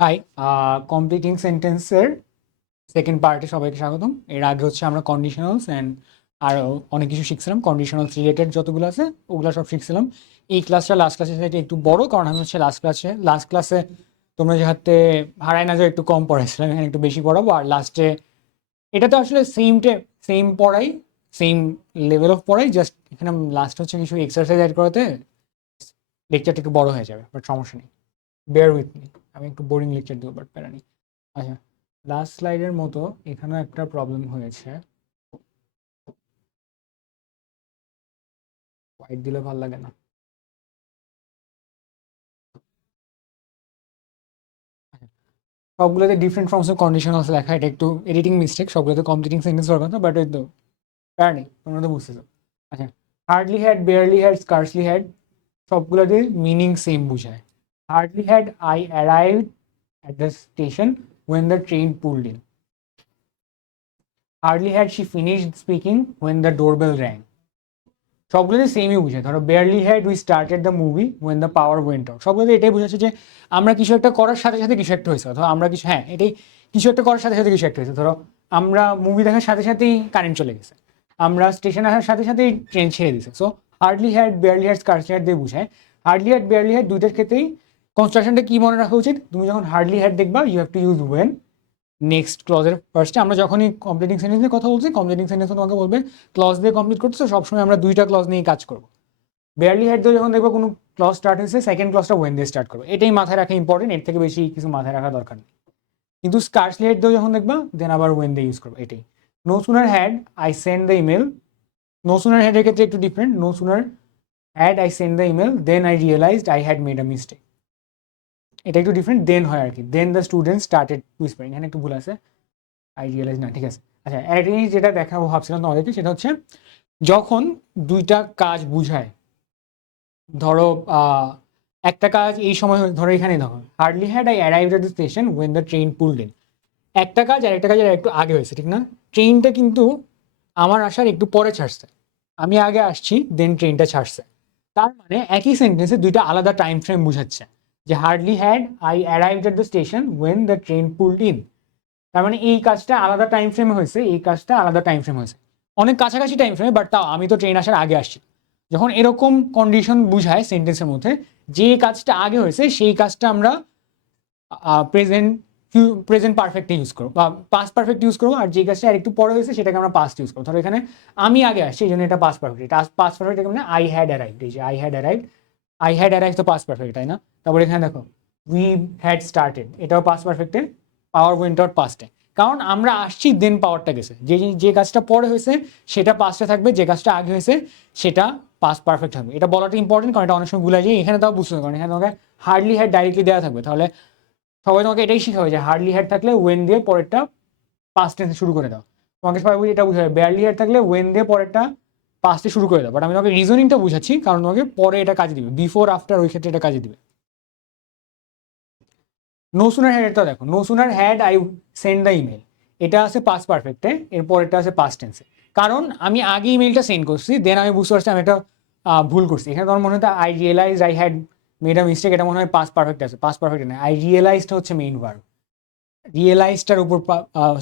High, completing সেন্টেন্সের second পার্টে সবাইকে স্বাগতম। এর আগে হচ্ছে আমরা কন্ডিশনালস অ্যান্ড আরও অনেক কিছু শিখছিলাম। কন্ডিশনালস রিলেটেড যতগুলো আছে ওগুলো সব শিখছিলাম। এই ক্লাসটা লাস্ট ক্লাসের সাথে একটু বড়, কারণ আমি হচ্ছে লাস্ট ক্লাসে তোমরা যে হাতে হারায় না যায় একটু কম পড়াইছিলাম, এখানে একটু বেশি পড়াবো। আর লাস্টে এটা তো আসলে সেম পড়াই, সেম লেভেল অফ পড়াই, জাস্ট এখানে লাস্ট হচ্ছে কিছু এক্সারসাইজ অ্যাড করাতে লেকচারটা একটু বড় হয়ে যাবে, বাট সমস্যা নেই, বেয়ার উইথ মি। আমি একটু বোরিং লেকচার দেবো, বাট প্যারা নেই। আচ্ছা, লাস্ট স্লাইডের মতো এখানেও একটা প্রবলেম হয়েছে। হোয়াইট দিলে ভালো লাগে না। আচ্ছা, সবগুলোতে ডিফারেন্ট ফর্মস অফ কন্ডিশনালস লেখা, এটা একটু এডিটিং মিস্টেক। সবগুলোতে কমপ্লিটিং সেন্টেন্স হওয়ার কথা, বাট ওই তো প্যারা নেই, তোমরা তো বুঝতেছো। আচ্ছা, hardly had, barely had, scarcely had, সবগুলোতে মিনিং সেম বুঝায়। Hardly had I arrived at the station when the train pulled in. Hardly had she finished speaking when the doorbell rang. সবগুলোতে সেমই বুঝায়। ধরো barely had we started the movie when the power went out, সবগুলোতে এটাই বোঝাচ্ছে যে আমরা কিছু একটা করার সাথে সাথে কিছু একটা হয়েছে। ধরো আমরা কিছু, হ্যাঁ এটাই, কিছু একটা করার সাথে সাথে কিছু একটা হয়েছে। ধরো আমরা মুভি দেখার সাথে সাথেই কারেন্ট চলে গেছে, আমরা স্টেশন আসার সাথে সাথেই ট্রেন ছেড়ে দিছে। So hardly had, barely had, scarcely had দিয়ে বুঝায়। হার্ডলি হ্যাড, বেয়ারলি হ্যাড দুইটার ক্ষেত্রেই কনস্ট্রাকশনটা কি মনে রাখা উচিত, তুমি যখন হার্ডলি হ্যাড দেখবা you have to use when next ক্লজের ফার্স্টে। আমরা যখনই কমপ্লিটিং সেন্টেন্সের কথা বলছি, কমপ্লিটিং সেন্টেন্স তোমাকে বলবে ক্লজ দিয়ে কমপ্লিট করতেছো, সবসময় আমরা দুইটা ক্লজ নিয়ে কাজ করবো। বেয়ারলি হেড দিয়ে যখন দেখবো কোনো ক্লজ স্টার্ট হয়েছে, সেকেন্ড ক্লজটা ওয়েন দিয়ে স্টার্ট করবে। এটাই মাথায় রাখা ইম্পর্টেন্ট, এর থেকে বেশি কিছু মাথায় রাখা দরকার নেই। কিন্তু স্কার্সলি হেড দিয়ে যখন দেখবা, দেন আবার ওয়েন দিয়ে ইউজ করবো। এটাই। No sooner had I send the email, no sooner হেডের ক্ষেত্রে একটু different. No sooner had I send the email then I realised I had made a mistake, এটা একটু ডিফারেন্ট। দেন হয় আর কি, then the student started whispering, এখানে একটু ভুল আছে, আই রিয়েলাইজ না, ঠিক আছে। আচ্ছা, একটা জিনিস যেটা দেখাবো ভাবছিলাম তোমাদেরকে, সেটা হচ্ছে যখন দুইটা কাজ বুঝায়, ধরো একটা কাজ এই সময় ধরো এখানে দেখো hardly had I arrived at the station when the train pulled in. একটা কাজ আর একটা কাজের একটু আগে হয়েছে, ঠিক না? ট্রেনটা কিন্তু আমার আসার একটু পরে ছাড়ছে, আমি আগে আসছি দেন ট্রেনটা ছাড়ছে। তার মানে একই সেন্টেন্সে দুইটা আলাদা টাইম ফ্রেম বুঝাচ্ছে, যে hardly had I arrived at the station when the train pulled in. তার মানে এই কাজটা আলাদা টাইম ফ্রেমে হয়েছে, এই কাজটা আলাদা টাইম ফ্রেম হয়েছে, অনেক কাছাকাছি টাইম ফ্রেমে, বাট তাও আমি তো ট্রেন আসার আগে আসছি। যখন এরকম কন্ডিশন বুঝায় সেন্টেন্সের মধ্যে, যে কাজটা আগে হয়েছে সেই কাজটা আমরা প্রেজেন্ট প্রেজেন্ট পারফেক্টে ইউজ করবো বা পাস্ট পারফেক্ট ইউজ করবো, আর যে কাজটা আর একটু পরে হয়েছে সেটাকে আমরা পাস্ট ইউজ করবো। ধরো এখানে আমি আগে আসছি, এই জন্য এটা পাস্ট পারফেক্ট। এটা পাস্ট পারফেক্ট মানে আই হ্যাড অ্যারাইভড, এই যে I had arrived, I had arrive তো পাস্ট পারফেক্ট, তাই না? তারপর এখানে দেখো উই হ্যাড স্টার্টেড, এটাও পাস্ট পারফেক্টে, পাওয়ার ওয়েন্ট আউট পাস্টে। কারণ আমরা আসছি দেন পাওয়ারটা গেছে, যে কাজটা পরে হয়েছে সেটা পাস্টে থাকবে, যে কাজটা আগে হয়েছে সেটা পাস্ট পারফেক্ট থাকবে। এটা বলাটা ইম্পর্টেন্ট, কারণ এটা অনেক সময় ভুলে যায়। এখানে তাও বুঝতে হবে, কারণ এখানে তোমাকে হার্ডলি হ্যাড ডাইরেক্টলি দেওয়া থাকবে, তাহলে সবাই তোমাকে এটাই শিখাবে যে হার্ডলি হ্যাড থাকলে ওয়েন দিয়ে পরেরটা পাস্ট টেন্সে শুরু করে দাও। তোমাকে সবাই এটা বুঝাবে বেয়ারলি হ্যাড থাকলে ওয়েন দিয়ে পরেরটা পাস্টে শুরু করে দাও। বাট আমি তোমাকে রিজনিংটা বুঝাচ্ছি, কারণ তোমাকে পরে এটা কাজে দিবে, বিফোর আফটার ওই ক্ষেত্রে এটা কাজে দিবে। নো সুনার হ্যাড, এটা দেখো no sooner had I send the email, এটা আছে পাস্ট পারফেক্টে, এরপর এটা আছে পাস্ট টেন্সে। কারণ আমি আগে ইমেলটা সেন্ড করছি, দেন আমি বুঝতে পারছি আমি একটা ভুল করছি। এখানে তোমার মনে হয় I realise I had made a mistake, এটা মনে হয় পাস্ট পারফেক্ট আছে, পাস্ট পারফেক্ট না, আই রিয়েলাইজটা হচ্ছে মেইন ভার্ব। রিয়েলাইজটার উপর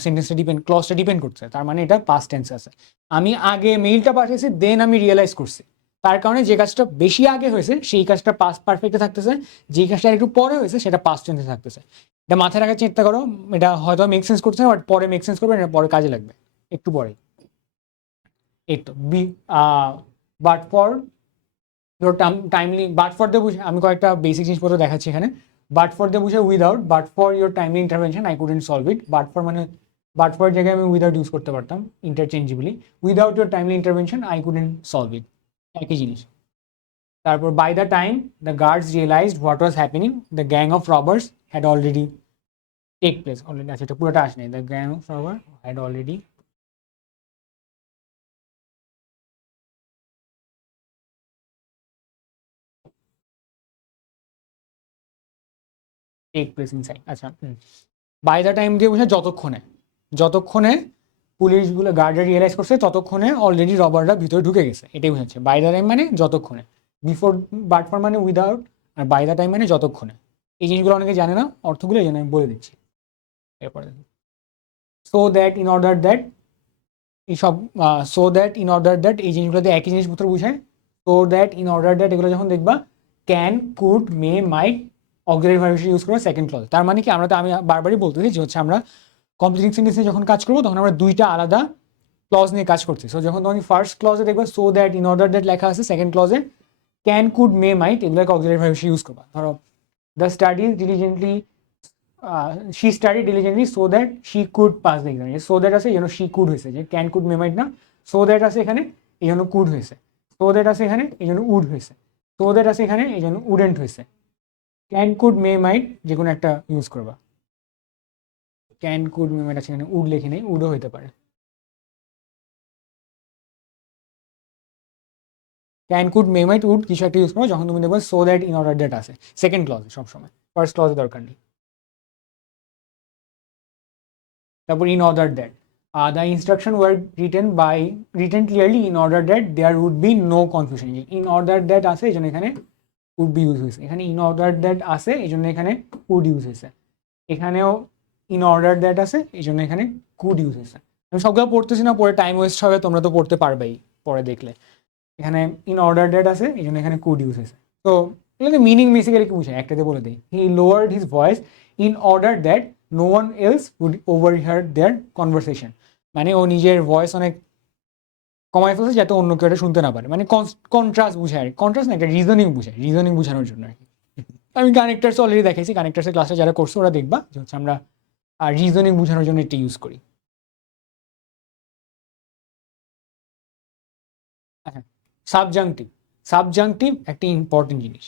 সেন্টেন্সটা ডিপেন্ড, ক্লজটা ডিপেন্ড করছে, তার মানে এটা পাস্ট টেন্স আছে। আমি আগে মেইলটা পাঠিয়েছি দেন আমি রিয়েলাইজ করছি, তার কারণে যে কাজটা বেশি আগে হয়েছে সেই কাজটা পাস্ট পারফেক্টে থাকতেছে, যে কাজটা একটু পরে হয়েছে সেটা পাস্ট টেন্সে থাকতেছে। এটা মাথায় রাখার চেষ্টা করো, এটা হয়তো মেক সেন্স করছে না, বাট পরে মেক সেন্স করবে, এটা পরে কাজে লাগবে একটু পরে। এই তো be but for your timely, but for দিয়ে বুঝে আমি কয়েকটা বেসিক জিনিসপত্র দেখাচ্ছি এখানে। বাট ফর দিয়ে বুঝে without, but for your timely intervention I couldn't solve it. But for মানে বাট ফর জায়গায় আমি উইদাউট ইউজ করতে পারতাম interchangeably, without your timely intervention I couldn't solve it, একই জিনিস। তারপর by the time the guards realised what was happening the gang of robbers had already take place, already আছে, এটা পুরোটা আসেনি, the gang of robber had already take place inside. আচ্ছা, by the time দিয়ে বোঝায় যতক্ষণে, যতক্ষণে পুলিশগুলো গার্ডরা রিয়েলাইজ করছে ততক্ষণে অলরেডি রবাররা ভিতরে ঢুকে গেছে, এটাই বোঝাচ্ছে। বাই দ্য টাইম মানে যতক্ষণে, বিফোর বাট ফর মানে উইদাউট, আর বাই দ্য টাইম মানে যতক্ষণে। এই জিনিসগুলো অনেকে জানে না অর্থগুলো, এই জন্য আমি বলে দিচ্ছি। এরপরে so that, in order that, এইসব so that, in order that এই জিনিসগুলোতে একই জিনিসপত্র বুঝায়। So that, in order that এগুলো যখন দেখবা can, could, may, might auxiliary verb হিসেবে ইউজ করবো সেকেন্ড ক্লজ। তার মানে কি, আমি বারবারই বলতেছি যে হচ্ছে আমরা কমপ্লিটিং সেন্টেন্সে যখন কাজ করবো তখন আমরা দুইটা আলাদা ক্লজ নিয়ে কাজ করছি। সো যখন তুমি ফার্স্ট ক্লজে দেখবা so that, in order that লেখা আছে, সেকেন্ড ক্লজে ক্যান, কুড, মে, মাইট এগুলোকে অক্সিলারি ভার্ব হিসেবে ইউজ করবা। ধরো the studies diligently, she study diligently so that she could pass the exam. So that আছে এই জন্য শি কুড হয়েছে, যে ক্যান, কুড, মে, মাইট না। সো দ্যাট আছে এখানে এই জন্য কুড হয়েছে। সো দ্যাট আছে এখানে এই জন্য উড হয়েছে। সো দ্যাট আছে এখানে এই জন্য উডেন্ট হয়েছে। ক্যান, কুড, মে, মাইট যে কোনো একটা ইউজ করবা। ক্যান, কুড, মে, মাইট আছে এখানে, উড লেখে নেই, উডও হতে পারে। Can, could, may, might, would কিছু একটা ইউজ করো যখন তুমি দেখবে so that, in order that আছে সেকেন্ড ক্লজে সবসময়, ফার্স্ট ক্লজে দরকার নেই। তারপর in order that, the instruction were written clearly in order that there would be no confusion. In order that আছে এই জন্য এখানে উড বি ইউজ হয়েছে, এখানে ইন অর্ডার দ্যাট আছে এই জন্য এখানে উড ইউজ হয়েছে, এখানেও ইন অর্ডার দ্যাট আছে এই জন্য এখানে কুড ইউজ হয়েছে। আমি সবগুলো পড়তেছি না, পরে টাইম ওয়েস্ট হবে, তোমরা তো পড়তে পারবেই পরে দেখলে। এখানে ইন অর্ডার ডেট আছে এই জন্য এখানে কুড ইউজ হয়েছে। তো এগুলোতে মিনিং বেসিক্যালি কি বুঝায় একটাতে বলে দিই। He lowered his voice in order that no one else would overhear their conversation. মানে ও নিজের ভয়েস অনেক কমায় ফেলছে যাতে অন্য কেউ এটা শুনতে না পারে, মানে কন্ট্রাস্ট বুঝায়, কন্ট্রাস্ট না, একটা রিজনিং বুঝায়, রিজনিং বোঝানোর জন্য আর কি। আমি কানেক্টার্স অলরেডি দেখাইছি, কানেক্টার্সের ক্লাসে যারা করছে ওরা দেখবা যে হচ্ছে আমরা রিজনিং বোঝানোর জন্য এটা ইউজ করি। হ্যাঁ, সাবজাংটিভ, সাবজাংটিভ একটা ইম্পর্টেন্ট জিনিস।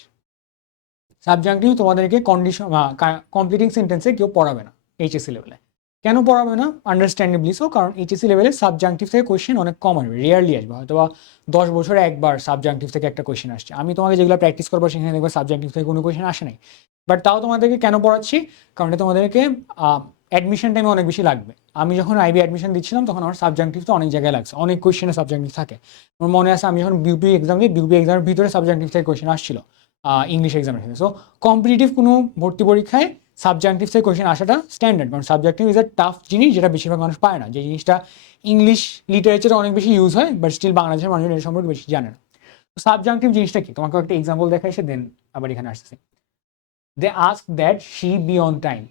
সাবজাংটিভ তোমাদেরকে কন্ডিশন কমপ্লিটিং সেন্টেন্সে কেউ পড়াবে না এইচএসসি লেভেলে। কেন পড়াবে না? আন্ডারস্ট্যান্ডেবলি সো, কারণ এইচএসসি লেভেলে সাবজাংটিভ থেকে কোয়েশ্চেন অনেক কম আসবে, রিয়ারলি আসবে, হয়তো বা 10 বছরে একবার সাবজাংটিভ থেকে একটা কোয়েশ্চেন আসছে। আমি তোমাকে যেগুলো প্র্যাকটিস করবো সেখানে দেখবো সাবজাংটিভ থেকে কোনো কোয়েশ্চেন আসে নাই। বাট তাও তোমাদেরকে কেন পড়াচ্ছি? কারণ এটা তোমাদেরকে অ্যাডমিশন টাইমে অনেক বেশি লাগবে। আমি যখন আইবি অ্যাডমিশন দিচ্ছিলাম তখন আমার সাবজাংটিভ তো অনেক জায়গায় লাগছে, অনেক কোয়েশ্চেনে সাবজাংটিভ থাকে। আমার মনে আছে আমি যখন বিউপি এক্সাম দিই, বিউপি এক্সামের ভিতরে সাবজাংটিভ থেকে কোয়েশ্চেন আসছিল ইংলিশ এক্সামের ক্ষেত্রে। সো কম্পিটিটিভ কোনো ভর্তি পরীক্ষায় সাবজেক্টিভ থেকে কোয়েশ্চেন আসাটা স্ট্যান্ডার্ড, কারণ সাবজেক্টিভ ইজ আ টাফ জিনিস যেটা বেশিরভাগ মানুষ পায় না, যে জিনিসটা ইংলিশ লিটারেচারে অনেক বেশি ইউজ হয়, বাট স্টিল বাংলাদেশের মানুষ এর সম্পর্কে বেশি জানে না। সাবজেক্টিভ জিনিসটা কি, তোমাকে একটা এক্সাম্পল দেখাই সে দেন আবার এখানে আসতেছে। They ask that she be on time,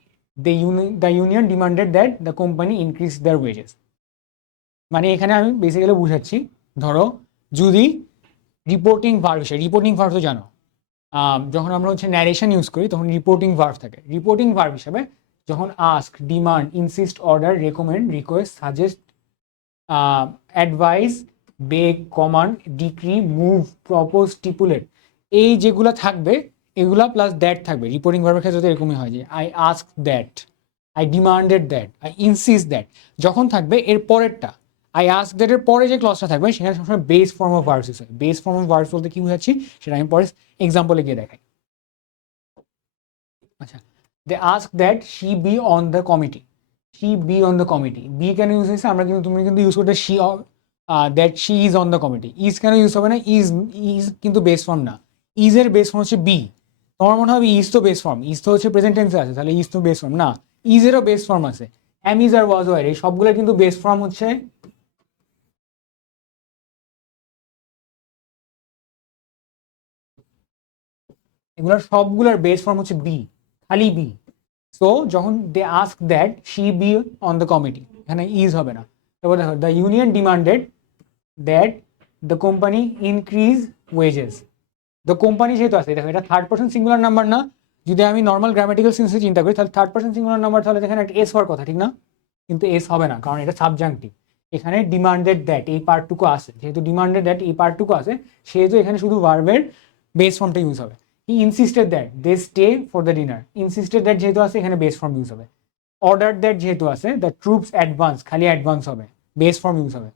the union demanded that the company increase their wages. মানে এখানে আমি বেসিক্যালি বুঝাচ্ছি, ধরো যদি রিপোর্টিং ভার্ব হিসেবে, রিপোর্টিং ভার্ব তো জানো, যখন আমরা হচ্ছে ন্যারেশন ইউজ করি তখন রিপোর্টিং ভার্ব থাকে। রিপোর্টিং ভার্ব হিসাবে যখন ask, demand, insist, order, recommend, request, suggest, advise, beg, command, decree, move, propose, stipulate, এই যেগুলো থাকবে এগুলা প্লাস দ্যাট থাকবে। রিপোর্টিং ভার্বের ক্ষেত্রে তো এরকমই হয় যে I ask that, I demanded that, I insist that, যখন থাকবে এর পরেরটা আই আস্ক দ্যাট এর পরে যে ক্লজটা থাকবে সেখানে সবসময় বেস ফর্ম অফ ভার্বস হয়। বেস ফর্ম অফ ভার্বস বলতে কি বোঝাচ্ছি সেটা আমি পরে এক্সাম্পলে গিয়ে দেখাই। আচ্ছা, they ask that she be on the committee, she be on the committee, be কেন ইউজ হয়েছে? আমরা কিন্তু, তুমি কিন্তু ইউজ করতে she, that she is on the committee. Is কেন ইউজ হবে না? ইজ, ইজ কিন্তু বেস ফর্ম না, ইজের বেস ফর্ম হচ্ছে বি। তোমার মনে হবে ইজ তো বেস ফর্ম, ইজ তো হচ্ছে প্রেজেন্ট টেন্সে আছে, তাহলে ইজ তো বেস ফর্ম না, ইজেরও বেস ফর্ম আছে, এম, ইজ আর ওয়াজ ওয়ার, এই সবগুলো কিন্তু বেস ফর্ম হচ্ছে, এগুলোর সবগুলোর বেস ফর্ম হচ্ছে বি, খালি বি। সো যখন they ask that she be on the committee, এখানে ইজ হবে না। তারপর দেখো the union demanded that the company increase wages. The company যেহেতু আছে, দেখো এটা থার্ড পার্সন সিঙ্গুলার নাম্বার না, যদি আমি নর্মাল গ্রামাটিক্যাল সেন্সে চিন্তা করি তাহলে থার্ড পার্সন সিঙ্গুলার নাম্বার, তাহলে এখানে একটা এস হওয়ার কথা, ঠিক না? কিন্তু এস হবে না কারণ এটা সাবজাংটিভ। এখানে ডিমান্ডেড দ্যাট এই পার্টটুকু আছে, যেহেতু ডিমান্ডেড দ্যাট এই পার্টটুকু আছে সেহেতু এখানে শুধু ভার্বের বেস ফর্মটা ইউজ হবে। He insisted that they stay for the dinner, insisted that যেহেতু আছে এখানে বেস ফর্ম ইউজ হবে। অর্ডার দ্যাট যেহেতু আছে, দ্য ট্রুপস অ্যাডভান্স, খালি অ্যাডভান্স হবে, বেস ফর্ম ইউজ হবে।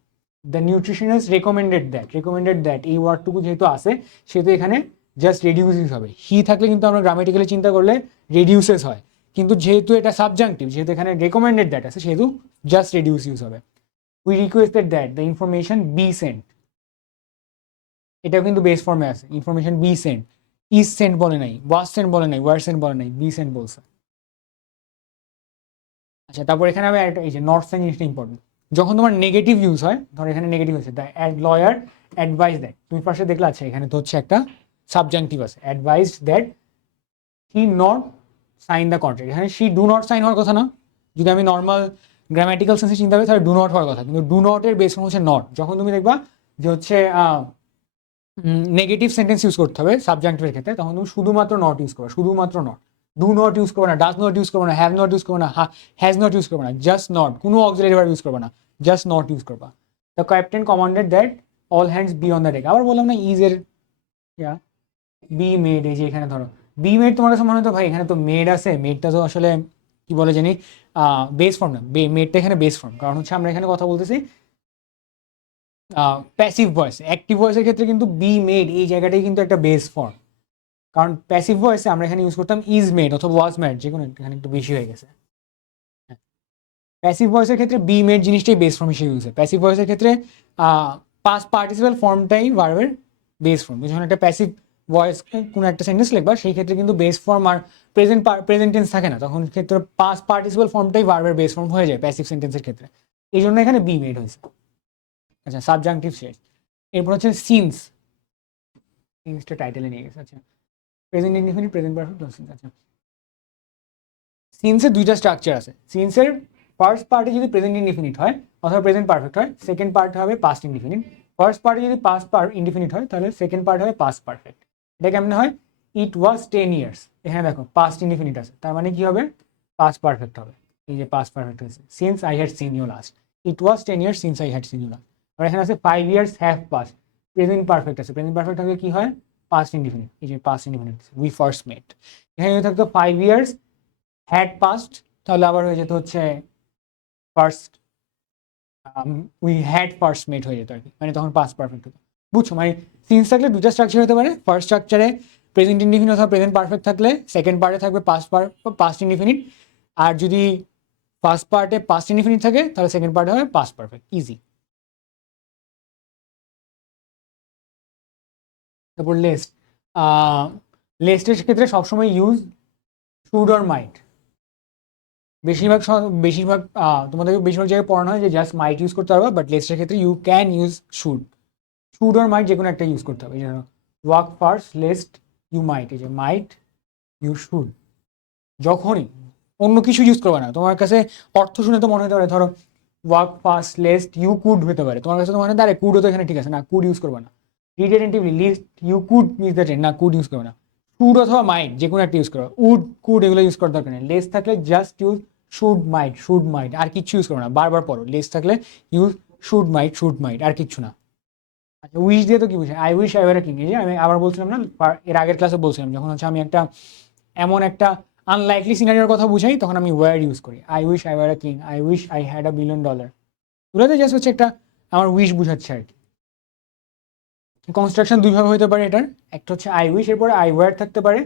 The nutritionist recommended that, recommended that এই ওয়ার্ডটুকু যেহেতু আছে সেহেতু এখানে জাস্ট রেডিউসেস হবে। হি থাকলে কিন্তু আমরা গ্রামেটিক্যালি চিন্তা করলে রেডিউসেস হয়, কিন্তু যেহেতু এটা সাবজাংটিভ, যেহেতু এখানে রেকমেন্ডেড দ্যাট আছে সেহেতু জাস্ট রেডিউস ইউজ হবে। We requested that the information be sent, এটাও কিন্তু বেস ফর্মে আছে, information be sent. Is sent বলে নাই, ওয়াজ সেন্ট বলে নাই, ওয়ার সেন্ট বলে নাই, বি সেন্ট বলছে। আচ্ছা, তারপর এখানে আমি এই যে নর্থ সাইন জিনিসটা ইম্পর্টেন্ট। যখন তোমার নেগেটিভ ইউজ হয়, ধর এখানে নেগেটিভ হচ্ছে, দ্য লয়ার অ্যাডভাইস দ্যাট, তুমি পাশে দেখলে আছে এখানে তো হচ্ছে একটা সাবজাংটিভ আছে, advise that he not sign the contract. এখানে শি ডু নট সাইন হওয়ার কথা না, যদি আমি নর্মাল গ্রামাটিক্যাল সেন্সে চিন্তা করি তাহলে ডু নট হওয়ার কথা, কিন্তু ডু নটের বেস ফর্ম হচ্ছে নট। যখন তুমি দেখবা যে হচ্ছে নেগেটিভ সেন্টেন্স ইউজ করতে হবে সাবজাংটিভের ক্ষেত্রে, তখন তুমি শুধুমাত্র নট ইউজ করবে, শুধুমাত্র নট। ডু নট ইউজ করবে না, ডাজ নট ইউজ করবে না, হ্যাভ নট ইউজ করবে না, হ্যাজ নট ইউজ করবে না, জাস্ট নট, কোনো অক্সিলারি ভার্ব ইউজ করবে না, জাস্ট নট ইউজ করবা। The captain commanded that all hands be on the deck. আবার বললাম না ইজের বি মেড, এই যে এখানে ধরো বি মেড, তোমার কাছে মনে হতো ভাই এখানে তো মেড আছে, মেডটা তো আসলে কি বলে জানি বেস ফর্ম না, মেডটা এখানে বেস ফর্ম, কারণ হচ্ছে আমরা এখানে কথা বলতেছি প্যাসিভ ভয়েস। অ্যাক্টিভ ভয়েসের ক্ষেত্রে কিন্তু বি মেড এই জায়গাটাই কিন্তু একটা বেস ফর্ম, কারণ প্যাসিভ ভয়েসে আমরা এখানে ইউজ করতাম ইজ মেড অথবা ওয়াজ মেড, যে কোনো এখানে একটু বেশি হয়ে গেছে। প্যাসিভ ভয়েসের ক্ষেত্রে বি মেড জিনিসটাই বেস ফর্ম হিসেবে ইউজ হয়। প্যাসিভ ভয়েসের ক্ষেত্রে পাস্ট পার্টিসিপাল ফর্মটাই ভার্বের বেস ফর্ম। যখন একটা প্যাসিভ ভয়েস কোনো একটা সেন্টেন্স লিখবা সেই ক্ষেত্রে কিন্তু বেস ফর্ম আর প্রেজেন্ট টেন্স থাকে না, তখন ক্ষেত্রে পাস্ট পার্টিসিপাল ফর্মটাই ভার্বের বেস ফর্ম হয়ে যায় প্যাসিভ সেন্টেন্সের ক্ষেত্রে, এই জন্য এখানে বি মেড হয়েছে। আচ্ছা, সাবজাংটিভ শেষ। এরপর হচ্ছে সিন্স, সিন্সটা টাইটেলে নিয়ে গেছে। আচ্ছা, present indefinite, present perfect, since. আচ্ছা, সিন্সের দুইটা স্ট্রাকচার আছে। সিন্সের ফার্স্ট পার্টে যদি প্রেজেন্ট ইনডিফিনিট হয় অথবা প্রেজেন্ট পারফেক্ট হয়, সেকেন্ড পার্ট হবে পাস্ট ইনডিফিনিট। ফার্স্ট পার্টে যদি পাস্ট ইনডিফিনিট হয় তাহলে সেকেন্ড পার্ট হবে পাস্ট পারফেক্ট। এটা কেমন হয়, ইট ওয়াজ 10 years, এখানে দেখো পাস্ট ইনডিফিনিট আছে, তার মানে কি হবে, পাস্ট পারফেক্ট হবে। এই যে পাস্ট পারফেক্ট হয়েছে, since I had seen you last, it was 10 years since I had seen you last. আর এখানে আছে 5 years have past, present perfect আছে, প্রেজেন্ট পারফেক্ট হবে কি হয়, পাস্ট ইনডিফিনিট, এই যে past indefinite, we first met. এখানে যদি থাকতো 5 years হ্যাড পাস্ট, তাহলে আবার হয়ে যেত হচ্ছে ফার্স্ট, উই হ্যাড ফার্স্ট মেট হয়ে যেত আর কি, মানে তখন পাস্ট পারফেক্ট হতো। বুঝছো, মানে সিন্স থাকলে দুটা স্ট্রাকচার হতে পারে। ফার্স্ট স্ট্রাকচারে প্রেজেন্ট ইনডিফিনিট অথবা প্রেজেন্ট পারফেক্ট থাকলে সেকেন্ড পার্টে থাকবে পাস্ট ইনডিফিনিট, আর যদি ফার্স্ট পার্টে পাস্ট ইনডিফিনিট থাকে তাহলে সেকেন্ড পার্টে হবে পাস্ট পারফেক্ট। ইজি। তারপর লেস্ট, লেস্টের ক্ষেত্রে সবসময় ইউজ শুড অর মাইট। বেশিরভাগ তোমাদেরকে বেশিরভাগ জায়গায় পড়ানো হয় যে জাস্ট মাইট ইউজ করতে পারবে, বাট লেস্টের ক্ষেত্রে you can use should, should or might যে কোনো একটা ইউজ করতে হবে। এই জন্য work first lest you might, এই যে মাইট ইউ শুড, যখনই অন্য কিছু ইউজ করবে না। তোমার কাছে অর্থ শুনে তো মনে হতে পারে, ধরো work first lest you could হতে পারে, তোমার কাছে তো মনে হয় আরে কুড তো এখানে ঠিক আছে, না কুড ইউজ করবে না। Retentively lest you could miss the train, না কুড ইউজ করবে না। শুড অথবা মাইট যে কোনো একটা ইউজ করবে, উড কুড এগুলো ইউজ করার দরকার নেই। লেস থাকলে জাস্ট ইউজ শুড মাইট, আর কিচ্ছু ইউজ করবে না, বারবার পড়ো। লেস থাকলে ইউজ শুড মাইট, আর কিচ্ছু না। আচ্ছা, উইশ দিয়ে তো কি বুঝে, I wish I were a king. এই যে আমি আবার বলছিলাম না, এর আগের ক্লাসে বলছিলাম, যখন হচ্ছে আমি একটা এমন একটা আনলাইকলি সিনারিওর কথা বুঝাই তখন আমি ওয়ার ইউজ করি, I wish I were a king, I wish I had $1 billion। এগুলোতে জাস্ট হচ্ছে একটা আমার উইশ বুঝাচ্ছে আর কি। কনস্ট্রাকশন দুইভাবে হতে পারে এটার, একটা হচ্ছে আই উইশ এর পরে আই ওয়ার থাকতে পারে,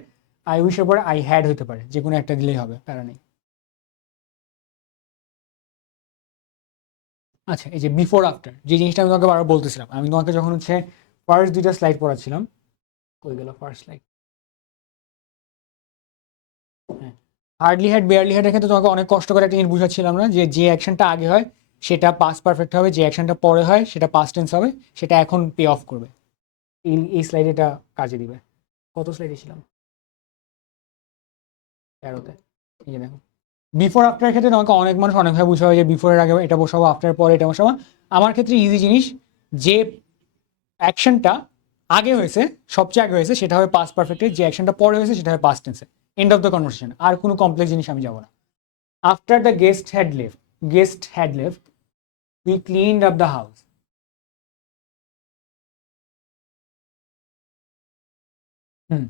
আই উইশ এর পরে আই হ্যাড হতে পারে, যে কোনো একটা দিলেই হবে, প্যারা নেই। আচ্ছা, এই যে বিফোর আফটার, যে জিনিসটা আমি তোমাকে বারবার বলতেছিলাম, আমি তোমাকে যখন হচ্ছে ফার্স্ট দুইটা স্লাইড পড়াচ্ছিলাম, কই গেল ফার্স্ট স্লাইড, হ্যাঁ, হার্ডলি হ্যাড বেয়ারলি হ্যাড, ক্ষেত্রে তোমাকে অনেক কষ্ট করে একটা জিনিস বুঝাচ্ছিলাম না, যে যে অ্যাকশনটা আগে হয় সেটা পাস্ট পারফেক্ট হবে, যে অ্যাকশনটা পরে হয় সেটা পাস্ট টেন্স হবে, সেটা এখন পে অফ করবে। এই স্লাইডে এটা কাজে দিবে। কত স্লাইডে ছিলাম, 13তে। এই যে দেখো, বিফোর আফটার ক্ষেত্রে তোমাকে অনেক মানুষ অনেকভাবে বুঝাবে হয় যে বিফোরের আগে এটা বসাবো, আফটার পরে এটা বসাবো। আমার ক্ষেত্রে ইজি জিনিস, যে অ্যাকশনটা আগে হয়েছে, সবচেয়ে আগে হয়েছে সেটা হবে পাস্ট পারফেক্টে, যে অ্যাকশনটা পরে হয়েছে সেটা হবে পাস্ট টেন্সে। এন্ড অফ দ্য কনভারসেশন, আর কোনো কমপ্লেক্স জিনিস আমি যাবো না। After the guest had left we cleaned up the house. Hmm,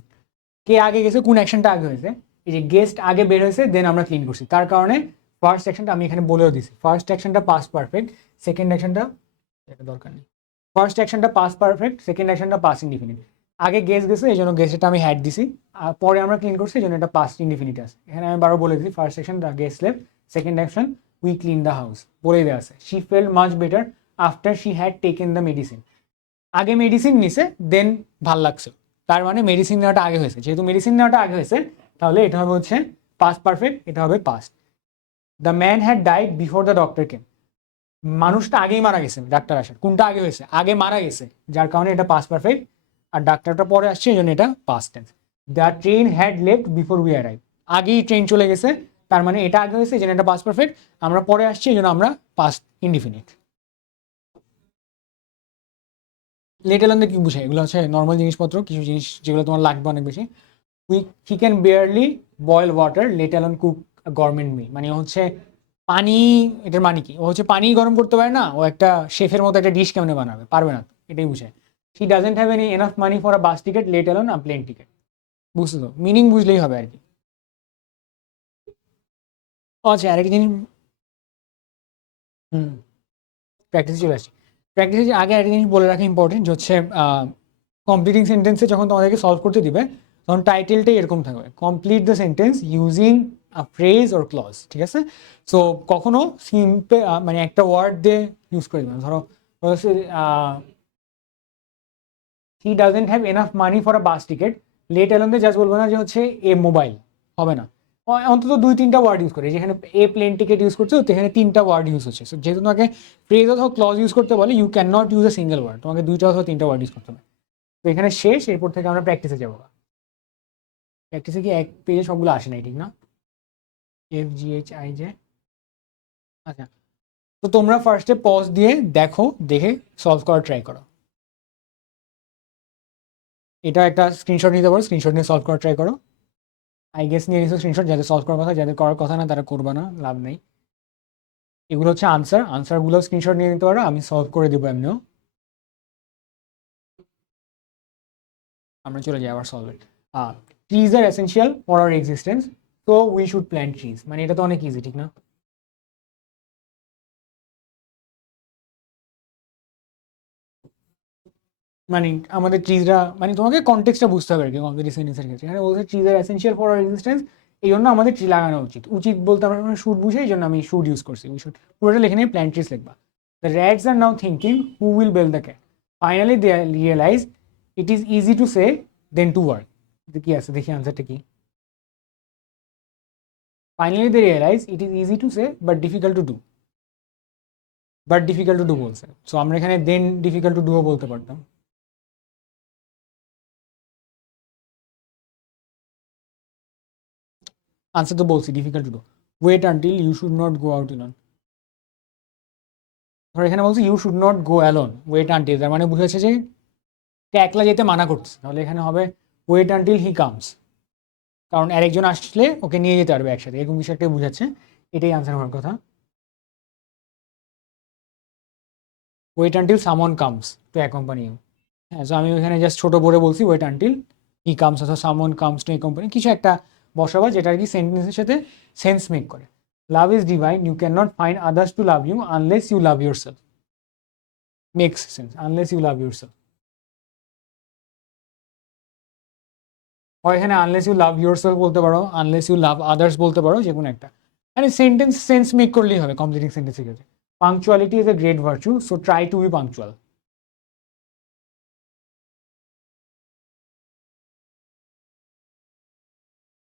কে আগে গেছে, কোন অ্যাকশনটা আগে হয়েছে, এই যে গেস্ট আগে বের হয়েছে দেন আমরা ক্লিন করছি, তার কারণে ফার্স্ট অ্যাকশনটা আমি এখানে বলেও দিছি, ফার্স্ট অ্যাকশনটা পাস্ট পারফেক্ট, সেকেন্ড অ্যাকশনটা এটা দরকার নেই, ফার্স্ট অ্যাকশনটা পাস্ট পারফেক্ট, সেকেন্ড অ্যাকশনটা পাস্ট ইনডিফিনিট। আগে গেস গেছে এই জন্য গেসটা আমি হ্যাড দিছি, আর পরে আমরা ক্লিন করছি এই জন্য এটা পাস্ট ইনডিফিনিট আছে। এখানে আমি বারো বলে দিছি, first action the guest left, second action we clean the house, বলে দেওয়া আছে। She fail much better after she had taken the medicine, আগে মেডিসিন নিছে দেন ভাল লাগছে, তার মানে মেডিসিন নেওয়াটা আগে হয়েছে, যেহেতু মেডিসিন নেওয়াটা আগে হয়েছে তাহলে এটা হবে হচ্ছে পাস্ট পারফেক্ট, এটা হবে past. The man had died before the doctor came, মানুষটা আগেই মারা গেছে ডাক্তার আসার, কোনটা আগে হয়েছে, আগে মারা গেছে, যার কারণে এটা পাস্ট পারফেক্ট, আর ডাক্তারটা পরে আসছে এই জন্য এটা past tense. The train had left before we arrive, আগেই ট্রেন চলে গেছে, তার মানে এটা আগে হয়েছে এই জন্য এটা পাস্ট পারফেক্ট, আমরা পরে আসছি এই জন্য আমরা পাস্ট ইনডিফিনিট। লেট এলন কি বুঝায়, এগুলো হচ্ছে নর্মাল জিনিসপত্র, কিছু জিনিস যেগুলো তোমার লাগবে অনেক বেশি। He can barely boil water let alone cook government meal, মানে হচ্ছে পানি, এটার মানে কি, ও হচ্ছে পানি গরম করতে পারে না, ও একটা শেফের মতো একটা ডিশ কেমনে বানাবে, পারবে না, এটাই বুঝায়। He doesn't have any enough money for a bus ticket let alone a plane ticket, বুঝতে তো মিনিং বুঝলেই হবে আর কি। আচ্ছা আরেকটা জিনিস, হুম, প্র্যাকটিসে চলে আসছি। প্র্যাকটিসে আগে একটা জিনিস বলে রাখা ইম্পর্টেন্ট, হচ্ছে কমপ্লিটিং সেন্টেন্সে যখন তোমাদেরকে সলভ করতে দিবে তখন টাইটেলটাই এরকম থাকবে, complete the sentence using a phrase or clause, ঠিক আছে? সো কখনো সিম্পল মানে একটা ওয়ার্ড দিয়ে ইউজ করে দিবে, ধরো হি doesn't have enough money for a bus ticket, let alone দিয়ে জাস্ট বলবো না যে হচ্ছে এ মোবাইল, হবে না, অন্তত 2-3টা ওয়ার্ড ইউজ করে, যেখানে এ প্লেন টিকিট ইউজ করছে সেখানে 3টা ওয়ার্ড ইউজ হচ্ছে। সো যেহেতু তোমাকে ফ্রেজ অথবা ক্লজ ইউজ করতে বলে, you can not use a single word, তোমাকে 2টা অথবা 3টা ওয়ার্ড ইউজ করতে হবে। তো এখানে শেষ, এরপর থেকে আমরা প্র্যাকটিসে যাবো। প্র্যাকটিসে কি এক পেজে সবগুলো আসে নাই, ঠিক না? FGHIJ, আচ্ছা। তো তোমরা ফার্স্টে পজ দিয়ে দেখো, দেখে সলভ করার ট্রাই করো। এটা একটা স্ক্রিনশট নিতে পারো, স্ক্রিনশট নিয়ে সলভ করার ট্রাই করো। আই গেস নিয়ে নিছো স্ক্রিনশট, যাদের সলভ করার কথা, যাদের করার কথা না তারা করবে না, লাভ নেই। এগুলো হচ্ছে আনসার, আনসারগুলো স্ক্রিনশট নিয়ে নিতে পারো, আমি সলভ করে দেবো এমনিও। আমরা চলে যাই আবার solve. Trees are essential for our existence, তো উই শুড প্ল্যান্ট ট্রিজ, মানে এটা তো অনেক ইজি, ঠিক না? মানে আমাদের ট্রিজরা, মানে তোমাকে কনটেক্সটটা বুঝতে হবে আর কি কম্পিটিটিভ সেন্টেন্সের ক্ষেত্রে। এখানে বলছে trees are essential for our existence, এই জন্য আমাদের ট্রি লাগানো উচিত, উচিত বলতে আমরা শুড বুঝে, এই জন্য আমি শুড ইউজ করছি, উই শুড পুরোটা লিখে নিয়ে প্ল্যান্ট ট্রিজ লিখবা। The rats are now thinking who will bell the cat, finally they realise it is easy to say than to work. কি আছে দেখি আনসারটা কি। Finally they realise it is easy to say but difficult to do, but difficult to do বলছে, so আমরা এখানে দেন difficult to duo বলতে পারতাম। আনসার তো বলছি difficult to do. Wait until you should not go out in, ধর এখানে বলছে you should not go alone, wait until, তার মানে বুঝেছে যে একলা যেতে মানা করছে, তাহলে এখানে হবে ওয়েট আনটিল হি কামস, কারণ আরেকজন আসলে ওকে নিয়ে যেতে পারবে একসাথে, এরকম কিছু একটা বুঝাচ্ছে, এটাই আনসার হওয়ার কথা। ওয়েট আনটিল সামন কামস টু অ্যাকম্পানি ইউ, হ্যাঁ, সো আমি ওইখানে জাস্ট ছোট বলে বলছি ওয়েট আনটিল হি কামস অথবা সামন কামস টু অ্যাকম্পানি, কিছু একটা বসাবা যেটা আর কি সেন্টেন্সের সাথে সেন্স মেক করে। Love is divine, you can not find others to love you unless you love yourself, makes sense, unless you love yourself, হয় এখানে unless you love yourself বলতে পারো, আনলেস ইউ লাভ আদার্স বলতে পারো, যে কোনো একটা, মানে সেন্টেন্স সেন্স মেক করলেই হবে কমপ্লিটিং সেন্টেন্সের ক্ষেত্রে। Punctuality is a great virtue, so try to be punctual,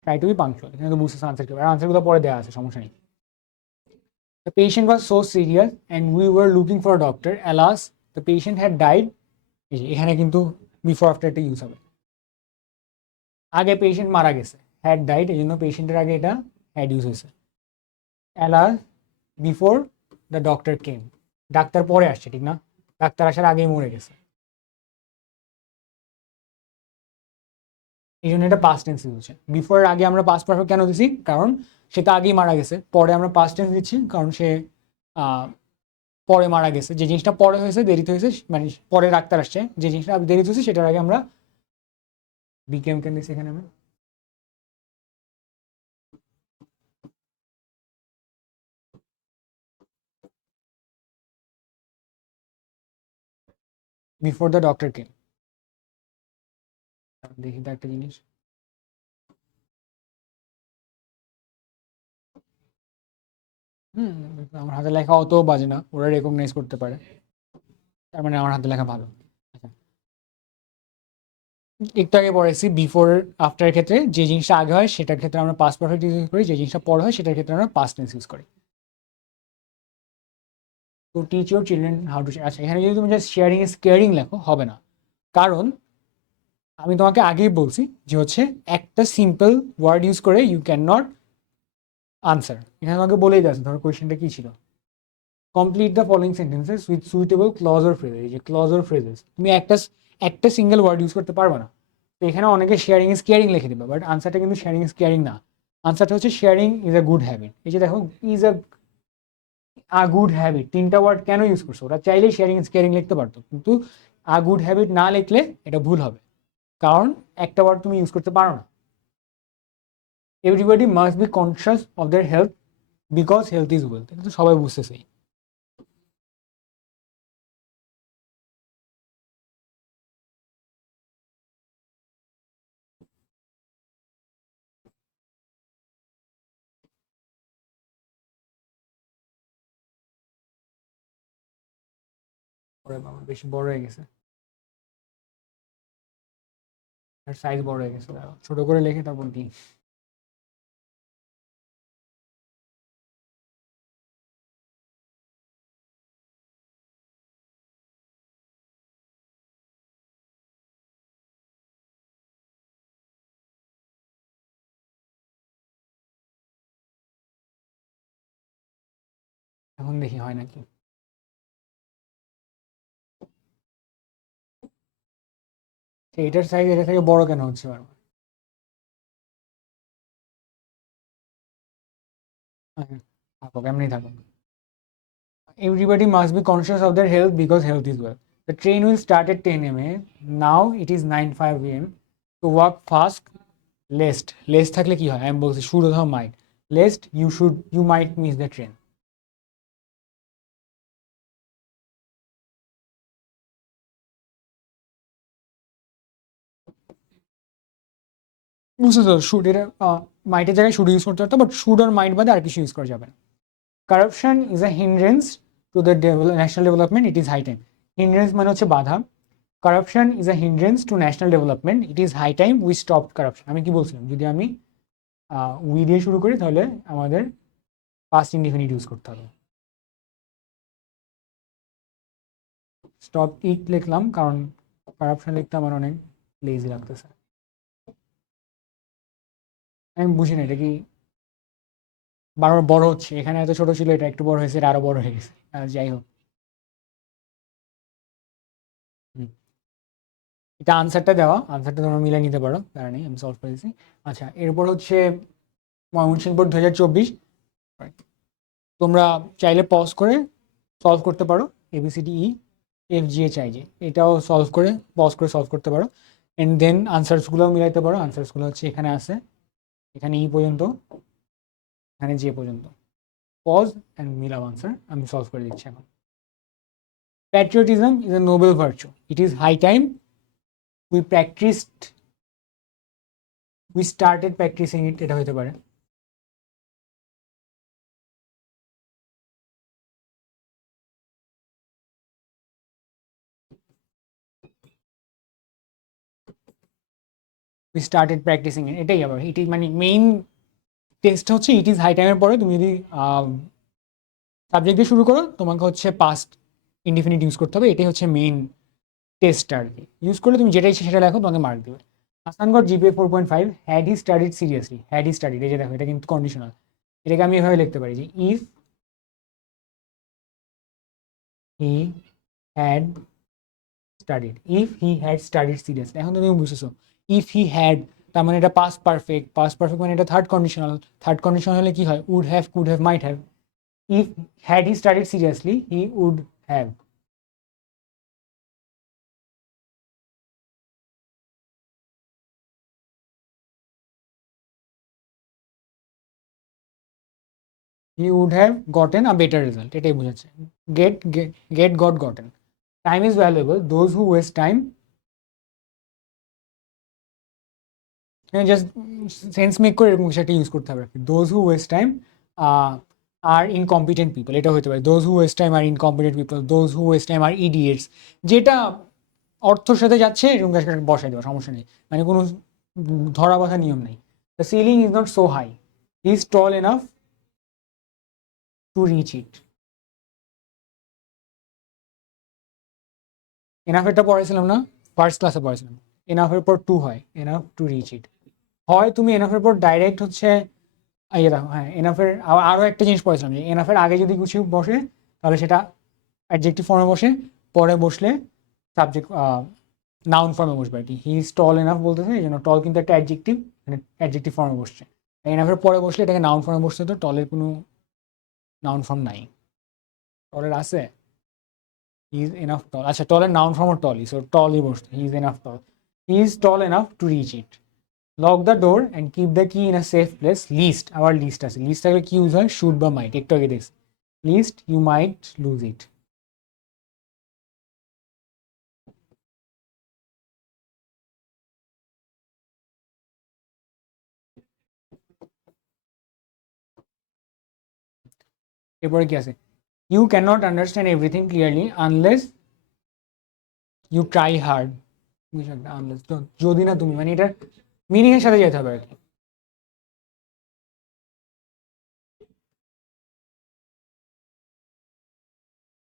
try to be punctual, এখানে তো বুঝতেছে আনসার কি, আর আনসারগুলো পরে দেওয়া আছে, সমস্যা নেই। The patient was so serious and we were looking for a doctor, alas the patient had died, এখানে কিন্তু বিফোর আফটার একটা ইউজ হবে, আগে পেশেন্ট মারা গেছে, হ্যাড ডাইড, এই জন্য পেশেন্টের আগে এটা হ্যাড ইউজ হয়েছে। Alas before the doctor came, doctor পরে আসছে, ঠিক না? ডাক্তার আসার আগেই মরে গেছে, এই জন্য এটা পাস্ট টেন্স ইউজ হচ্ছে। বিফোর আগে আমরা পাস্ট পারফেক্ট কেন দিচ্ছি, কারণ সে তো আগেই মারা গেছে, পরে আমরা পাস্ট টেন্স দিচ্ছি কারণ সে পরে মারা গেছে, যে জিনিসটা পরে হয়েছে দেরিতে হয়েছে, মানে পরে ডাক্তার আসছে, যে জিনিসটা দেরিতে হয়েছে সেটার আগে আমরা বিকেম কেন দিচ্ছি এখানে আমি। বিফোর দ্য ডক্টর কেম, দেখি তো একটা জিনিস, হুম, আমার হাতে লেখা অত বাজে না, ওরা রেকগনাইজ করতে পারে, তার মানে আমার হাতে লেখা ভালো। আচ্ছা, একটু আগে পড়েছি বিফোর আফটারের ক্ষেত্রে যে জিনিসটা আগে হয় সেটার ক্ষেত্রে আমরা পাস্ট পারফেক্ট ইউজ করি, যে জিনিসটা পরে হয় সেটার ক্ষেত্রে আমরা পাস্ট টেন্স ইউজ করি। তো teach your children how to, আচ্ছা এখানে যদি তুমি জাস্ট শেয়ারিং ইজ কেয়ারিং লেখো হবে না, কারণ আমি তোমাকে আগেই বলছি যে হচ্ছে একটা সিম্পল ওয়ার্ড ইউজ করে ইউ ক্যান নট আনসার। এখানে তোমাকে বলেই যাচ্ছে, ধরো কোয়েশ্চেনটা কি ছিল, complete the following sentences with suitable clause or phrases. এই যে ক্লজ অর ফ্রেজেস, তুমি একটা সিঙ্গেল ওয়ার্ড ইউজ করতে পারবে না। তো এখানে অনেকে শেয়ারিং ইজ কেয়ারিং লিখে দিবে, বাট আনসারটা কিন্তু শেয়ারিং ইজ কেয়ারিং না। আনসারটা হচ্ছে sharing is a good habit. এই যে দেখো, ইজ আ গুড হ্যাবিট, তিনটা ওয়ার্ড কেন ইউজ করছো? ওরা চাইলেই শেয়ারিং ইজ কেয়ারিং লিখতে পারতো, কিন্তু আ গুড হ্যাবিট না লিখলে এটা ভুল হবে, কারণ একটা ওয়ার্ড তুমি ইউজ করতে পারো না। Everybody must be conscious of their health because health is wealth. এটা তো সবাই বুঝতেছে। ওরে বাবা, বেশি বড় হয়ে গেছে, আর সাইজ বড় হয়ে গেছে, দাঁড়াও, ছোট করে লিখে তারপর দিই। এখন দেখি হয় নাকি। এইটার সাইজ এটা থেকে বড় কেন হচ্ছে বারবার? হ্যাঁ, থাকুক, এমনি থাকুক। Everybody must be conscious of their health because health is wealth. The train will start at 10 a.m. Now it is 9:05 a.m. To walk fast, lest থাকলে কি হয়? আমি বলছি should অথবা might. Lest you might miss the train. বুঝছো? Should এটা মাইটের জায়গায় should use করতে পারতো, বাট শুড আর মাইট বাদে আর কিছু ইউজ করা যাবে না। Corruption is a hindrance to the national development, it is high time. Hindrance মানে হচ্ছে বাধা। Corruption is a hindrance to national development, it is high time we stop corruption. আমি কি বলছিলাম, যদি আমি উই দিয়ে শুরু করি তাহলে আমাদের পাস্ট ইনডিফিনিট ইউজ করতে হবে। স্টপ ইট লিখলাম কারণ কারাপশন লিখতে আমার অনেক লেজি লাগতেছে। আমি বুঝি না এটা কি বারবার বড় হচ্ছে, এখানে এত ছোট ছিল, এটা একটু বড় হয়েছে, এটা আরো বড় হয়ে গেছে। যাই হোক, এটা আনসারটা দেওয়া, আনসারটা তোমরা মিলে নিতে পারো, তার নেই, আমি সলভ করেছি। আচ্ছা, এরপর হচ্ছে ময়মনসিংহ বোর্ড 2024। তোমরা চাইলে পজ করে সলভ করতে পারো, A B C D E F G H I J, এটাও সলভ করে পজ করে সলভ করতে পারো, অ্যান্ড দেন আনসার্সগুলোও মিলাইতে পারো। আনসার্সগুলো হচ্ছে এখানে আছে, এখানে ই পর্যন্ত, এখানে যে পর্যন্ত। পজ অ্যান্ড মিলাও আনসার, আমি সলভ করে দিচ্ছি এখন। Patriotism is a noble virtue, it is high time we practised we started practising it, এটা হতে পারে। উই স্টার্টেড প্র্যাকটিসিং ইট, এটাই আবার ইট ইজ মানে মেইন টেস্ট হচ্ছে ইট ইজ হাই টাইমের পরে তুমি যদি সাবজেক্ট দিয়ে শুরু করো, তোমাকে হচ্ছে পাস্ট ইনডিফিনিট ইউজ করতে হবে, এটাই হচ্ছে মেইন টেস্ট আর কি। ইউজ করলে তুমি যেটা ইচ্ছে সেটা লেখো, তোমাকে মার্ক দেবে। Hasan goat GPA 4.5, had he studied seriously, had he studied, এই যে দেখো এটা কিন্তু কন্ডিশনাল। এটাকে আমি এভাবে লিখতে পারি যে if he had studied, if he had studied seriously. এখন তো তুমি বুঝেছো, ইফ হি হ্যাড তার মানে এটা পাস্ট পারফেক্ট, পাস্ট পারফেক্ট মানে এটা থার্ড কন্ডিশনাল। থার্ড কন্ডিশনাল হলে কি হয়? Would have, could have, might have. If had he studied seriously he would have. He would have gotten a better result, এটাই বোঝাচ্ছে। Get get got gotten. Time is valuable, those who waste time, just sense make করে এরকম কিছু একটা use করতে হবে। Those who waste time are incompetent people, এটা হতে পারে। Those who waste time are incompetent people, those who waste time R idiots, যেটা অর্থর সাথে যাচ্ছে এরকম গাছকে বসাই দেওয়া, সমস্যা নেই, মানে কোনো ধরা বাঁধা নিয়ম নেই। The ceiling is not so high, he is tall enough to reach it. এনাফেরটা পড়াইছিলাম না, ফার্স্ট ক্লাসে পড়াইছিলাম। এনাফের পর টু হয়, এনাফ টু রিচ ইট। হয় তুমি এনাফের পর ডাইরেক্ট হচ্ছে ইয়ে দেখো, হ্যাঁ এনাফের আরও একটা জিনিস পড়েছিলাম যে এনাফের আগে যদি কিছু বসে তাহলে সেটা অ্যাডজেক্টিভ ফর্মে বসে, পরে বসলে সাবজেক্ট নাউন ফর্মে বসবে আর কি। হি ইজ টল এনাফ বলতেছে, এই জন্য টল কিন্তু একটা অ্যাডজেক্টিভ, মানে অ্যাডজেক্টিভ ফর্মে বসছে। এনাফের পরে বসলে এটাকে নাউন ফর্মে বসছে, তো টলের কোনো নাউন ফর্ম নাই। টলের আছে, হি ইজ এনাফ টল, আচ্ছা টলের নাউন ফর্ম টলই, সো টলই বসছে, he is enough tall, he is tall enough to reach it. Lock the door and keep the key in a safe place. Lest, আবার lest আছে, lest থাকলে কি use হয়, শুড বা মাইট, একটু আগে দেখছি। Lest you might lose it. এরপরে কি আছে, you can not understand everything clearly unless you try hard. Unless, যদি না তুমি, মানে এটা মিনিং এর সাথে যেতে হবে আর কি।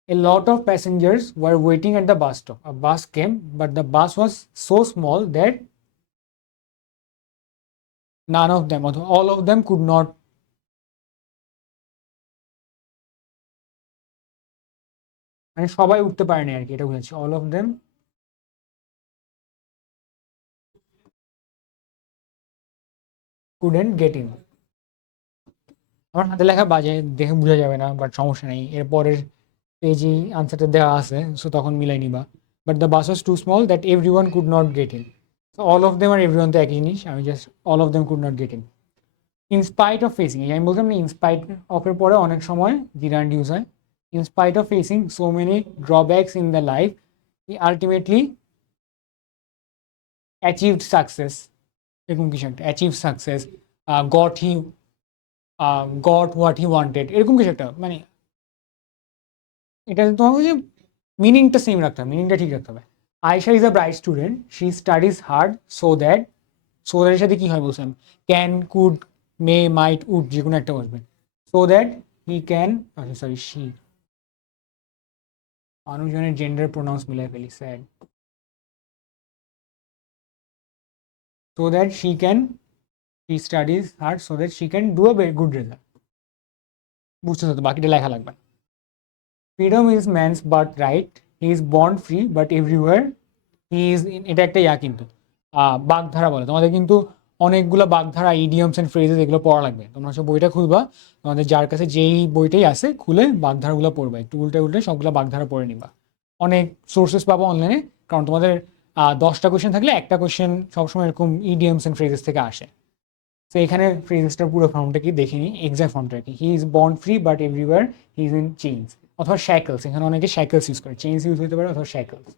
A lot of passengers were waiting at the bus stop. A bus came, but the bus was so small that none of them, or all of them, could not. মানে সবাই উঠতে পারেনি আর কি, এটা বুঝাচ্ছি, all of them couldn't get in. আমার হাতে লেখা বাজে দেখে বোঝা যাবে না, বাট সমস্যা নেই, এরপরের পেজেই আনসারটা দেওয়া আছে, সো তখন মিলাই নিবা। But the bus was too small that every one could not get in. So all of them are every one তো একই জিনিস, আমি just all of them could not get in. In spite of facing, আমি বলতাম না in spite অফের পরে অনেক সময় জিরান্ড ইউজ হয়। In spite of facing so many drawbacks in the life, he ultimately achieved success, এরকম কিছু একটা, achieve success, got he got what he wanted, এরকম কিছু একটা, মানে এটা তোমাকে যে মিনিংটা সেম রাখতে হবে, মিনিংটা ঠিক রাখতে হবে। Ayesha is a bright student, she studies hard so that, so দ্যাটের সাথে কি হয় বলছিলাম, can, could, may, might, would, যে কোনো একটা বসবে। সো দ্যাট হি ক্যান, আচ্ছা সরি শি, মানুষজনের জেন্ডার প্রোনাউন্স মিলাই ফেলি, sad. So that she can, she studies hard so that she can do a very good result. বুঝতেছো তো, বাকিটা লেখা লাগবে। Freedom is man's birth right, he is born free but everywhere he is in, এটা একটা কিন্তু বাগধারা বলে, তোমাদের কিন্তু অনেকগুলো বাগধারা, ইডিয়মস অ্যান্ড ফ্রেজেস, এগুলো পড়া লাগবে। তোমরা সব বইটা খুলবা, তোমাদের যার কাছে যেই বইটাই আছে খুলে বাগধারাগুলো পড়বা, একটু উল্টে উল্টে সবগুলো বাগধারা পড়ে নিবা। অনেক সোর্সেস পাবো অনলাইনে, কারণ তোমাদের 10টা কোয়েশ্চেন থাকলে একটা কোয়েশ্চেন সবসময় এরকম ইডিয়মস অ্যান্ড ফ্রেজেস থেকে আসে। তো এখানে ফ্রেজেসটার পুরো ফর্মটা কি দেখিনি, এক্সাক্ট ফর্মটা কি, he is born free but everywhere he is in change, অথবা শ্যাকলস, এখানে অনেকে শ্যাকলস ইউজ করে, চেঞ্জ ইউজ হতে পারে অথবা শ্যাকলস।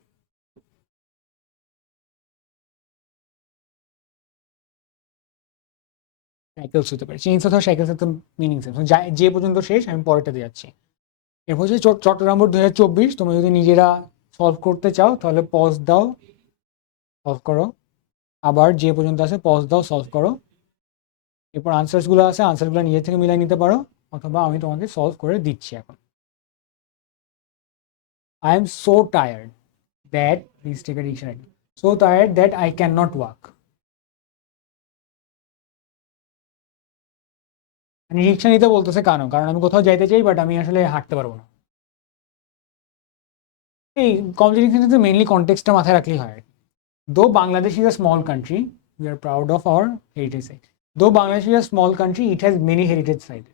সাইকেলস হতে পারে, চেঞ্জ অথবা সাইকেলস একদম মিনিং সেম, যে পর্যন্ত শেষ আমি পরেরটাতে যাচ্ছি। এরপর হচ্ছে চট্টগ্রাম বোর্ড 2024, তোমরা যদি নিজেরা সলভ করতে চাও তাহলে পজ দাও, সলভ করো, আবার যে পর্যন্ত আছে পজ দাও, সলভ করো। এরপর আনসার্সগুলো আছে, আনসারগুলো নিজে থেকে মিলাই নিতে পারো, অথবা আমি তোমাকে সলভ করে দিচ্ছি এখন। I am so tired that, please take a dictionary, so tired that I can not walk. মানে রিক্সা নিতে বলতেছে কেন, কারণ আমি কোথাও যাইতে চাই বাট আমি আসলে হাঁটতে পারবো না। এই কম্পিটিশন কিন্তু মেইনলি কনটেক্সটটা মাথায় রাখলেই হয়। Though Bangladesh is a small country, we are proud of our heritage site. Though Bangladesh is a small country, it has many heritage sites.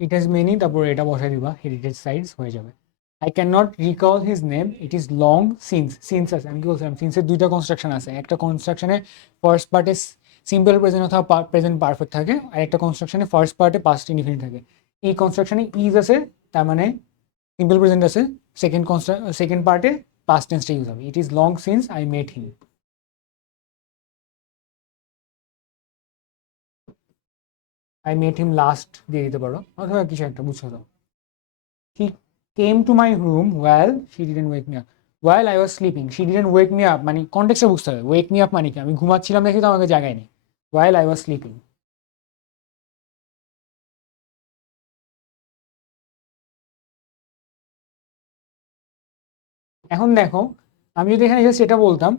It has many, তারপর এটা বসাই দিবা, heritage sites হয়ে যাবে। I cannot recall his name, it is long since আছে, আমি কি বলছিলাম, since এর দুইটা কনস্ট্রাকশন আছে, একটা কনস্ট্রাকশনে ফার্স্ট পার্টে সিম্পল প্রেজেন্ট অথবা প্রেজেন্ট পারফেক্ট থাকে, আর একটা কনস্ট্রাকশনে ফার্স্ট পার্টে পাস্ট ইনডিফিনিট থাকে। এই কনস্ট্রাকশনে ইজ আছে, তার মানে সিম্পল প্রেজেন্ট আছে, সেকেন্ড পার্টে পাস্ট টেন্সটা ইউজ হবে, it is long since I met him. I met him last দিয়ে দিতে পারো, অথবা কিছু একটা, বুঝছো তো। She came to my room while she didn't wake me up. While I was sleeping, she didn't wake me up, মানে কনটেক্সটটা বুঝতে হবে। ওয়েক মি আপ মানে কি, আমি ঘুমাচ্ছিলাম দেখি তো আমাকে জাগায় নি। While I was sleeping. এখন দেখো, আমি যদি এখানে জাস্ট এটা বলতাম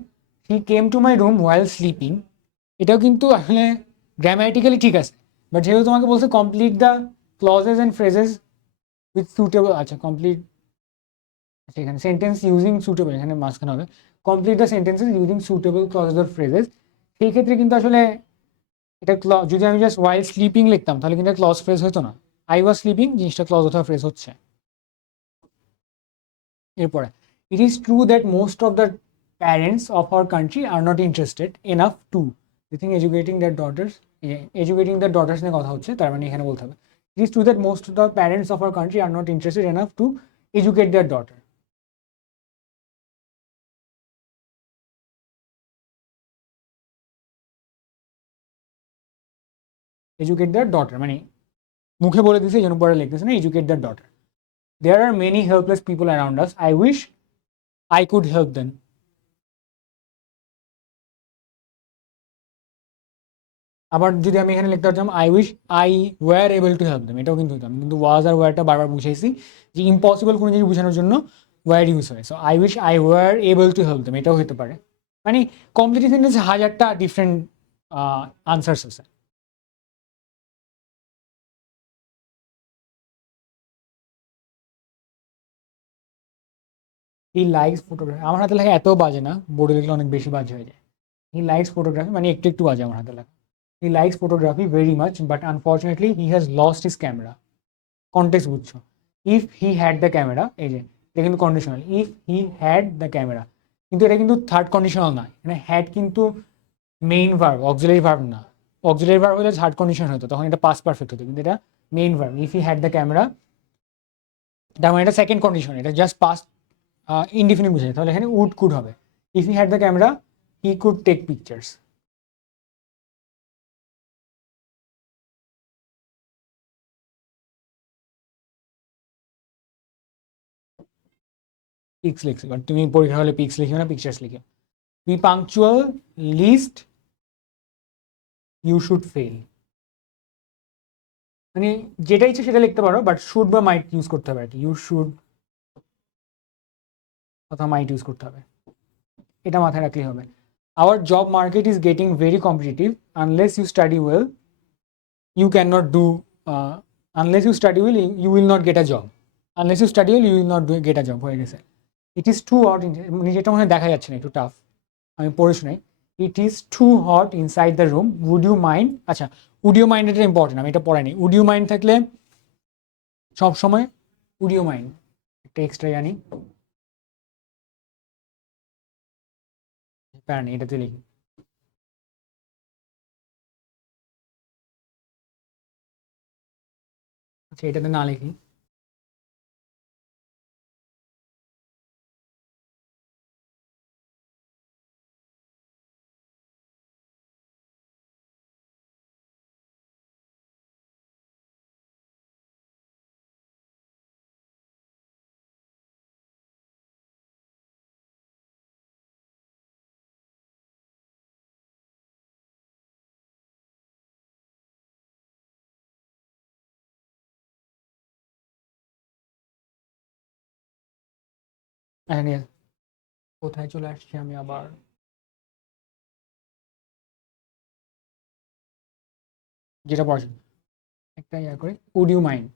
he came to my room while sleeping, এটাও কিন্তু আসলে গ্রামাটিক্যালি ঠিক আছে, বাট যেহেতু তোমাকে বলছে complete the clauses and phrases with suitable, আচ্ছা কমপ্লিট, আচ্ছা এখানে সেন্টেন্স ইউজিং সুটেবল, এখানে মাঝখানে হবে complete the sentences using suitable clauses or phrases. সেই ক্ষেত্রে কিন্তু আসলে এটা যদি আমি জাস্ট ওয়াইল স্লিপিং লিখতাম তাহলে কিন্তু ক্লজ ফ্রেজ হতো না। আই ওয়াজ স্লিপিং জিনিসটা ক্লজ অথবা ফ্রেজ হচ্ছে। এরপরে, it is true that most of the parents of our country are not interested enough to think educating their daughters, educating their daughters নিয়ে কথা হচ্ছে, তার মানে এখানে বলতে হবে it is true that most of the parents of our country are not interested enough to educate their daughter. Educate their daughter মানে মুখে বলে দিছে, এই জন্য পরে লিখতেছে না, educate their daughter. There are many helpless people around us, I wish I could help them. আবার যদি আমি এখানে লিখতে পারতাম I wish I were able to help them, এটাও কিন্তু হতাম, কিন্তু ওয়াজ আর ওয়্যারটা বারবার বুঝাইছি যে ইম্পসিবল কোনো জিনিস বোঝানোর জন্য ওয়্যার ইউজ হয়। So I wish I were able to help them, এটাও হতে পারে। মানে কমপ্লিট সেন্টেন্স হাজারটা ডিফারেন্ট আনসার্স আছে। হি লাইকস ফটোগ্রাফি, আমার হাতে লেখা এত বাজে না, বোর্ডে লিখলে অনেক বেশি বাজে হয়ে যায়। হি লাইকস ফটোগ্রাফি মানে একটু একটু বাজে আমার হাতে লেখা। He likes photography very much but unfortunately he has lost his camera. Context বুঝছো, if he had the camera, এই যে এটা কিন্তু conditional, if he had the camera, কিন্তু এটা কিন্তু থার্ড কন্ডিশনাল না, মানে হ্যাড কিন্তু মেইন ভার্ব, অক্সিলারি ভার্ব না। অক্সিলারি ভার্ব হলে থার্ড কন্ডিশন হতো, তখন এটা পাস্ট পারফেক্ট হতো, কিন্তু এটা main verb. If he had the camera, তার মানে এটা সেকেন্ড কন্ডিশন, এটা জাস্ট পাস্ট ইনডিফিনিট বুঝায়, তাহলে এখানে উড কুড হবে। If he had the camera he could take pictures. Pics লিখছি, বাট তুমি পরীক্ষা হলে পিক্স লিখিও না, পিকচার্স লিখো। Be punctual lest you should fail, মানে যেটা ইচ্ছে সেটা লিখতে পারো, বাট শুড বা মাইট ইউজ করতে হবে আর কি, ইউ শুড অথবা মাইট ইউজ করতে হবে, এটা মাথায় রাখলেই হবে। Our job market is getting very competitive, unless you study well you can not do, unless you study well you will not get a job, unless you study well you will not get a job হয়ে গেছে। ইট is too hot, যেটা মনে হয় দেখা যাচ্ছে না, একটু tough, আমি পড়ে শোনাই। It is too hot inside the room, would you mind, আচ্ছা উড ইউ মাইন্ড এটা ইম্পর্টেন্ট, আমি এটা পড়াইনি। উড ইউ মাইন্ড থাকলে সবসময় উড ইউ মাইন্ড, একটা এক্সট্রা জানি, প্যারা নেই, এটাতে লিখি। আচ্ছা এটাতে না লিখি, আচ্ছা কোথায় চলে আসছি আমি আবার, যেটা পড়াচ্ছি একটা ইয়া করে, would you mind,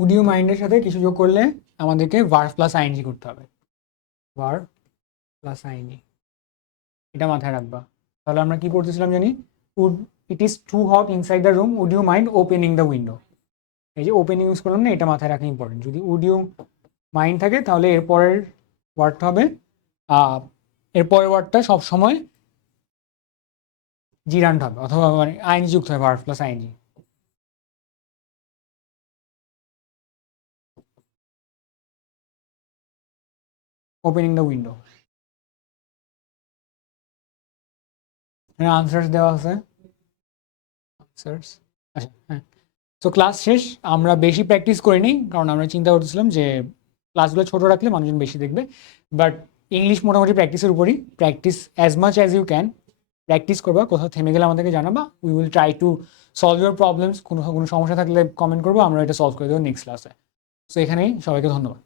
would you মাইন্ডের সাথে কিছু যোগ করলে আমাদেরকে ভার্ব প্লাস আইএনজি করতে হবে, ভার্ব প্লাস আইএনজি, এটা মাথায় রাখবা। তাহলে আমরা কি করতেছিলাম জানি, would, it is too hot inside the room, would you mind opening the window, এই যে ওপেনিং ইউজ করলাম না, এটা মাথায় রাখা ইম্পর্টেন্ট। যদি উড ইউ মাইন্ড থাকে তাহলে এরপরের ওয়ার্ডটা হবে, এরপরের ওয়ার্ডটা সবসময় জিরান্ড হবে, অথবা মানে আইএনজি যুক্ত হবে, verb plus ING. Opening the window. Answers দেওয়া আছে, আনসার্স। আচ্ছা হ্যাঁ, তো ক্লাস শেষ। আমরা বেশি প্র্যাকটিস করিনি, কারণ আমরা চিন্তা করতেছিলাম যে ক্লাসগুলো ছোট রাখলে মানুষজন বেশি দেখবে। বাট ইংলিশ মোটামুটি প্র্যাকটিসের উপরই, practice as much as you can, practice করবা। কোথাও থেমে গেলে আমাদেরকে জানাবা, we will try to solve your problems. কোনো কোনো সমস্যা থাকলে কমেন্ট করবো, আমরা এটা সলভ করে দেবো নেক্সট ক্লাসে। তো এখানেই সবাইকে ধন্যবাদ।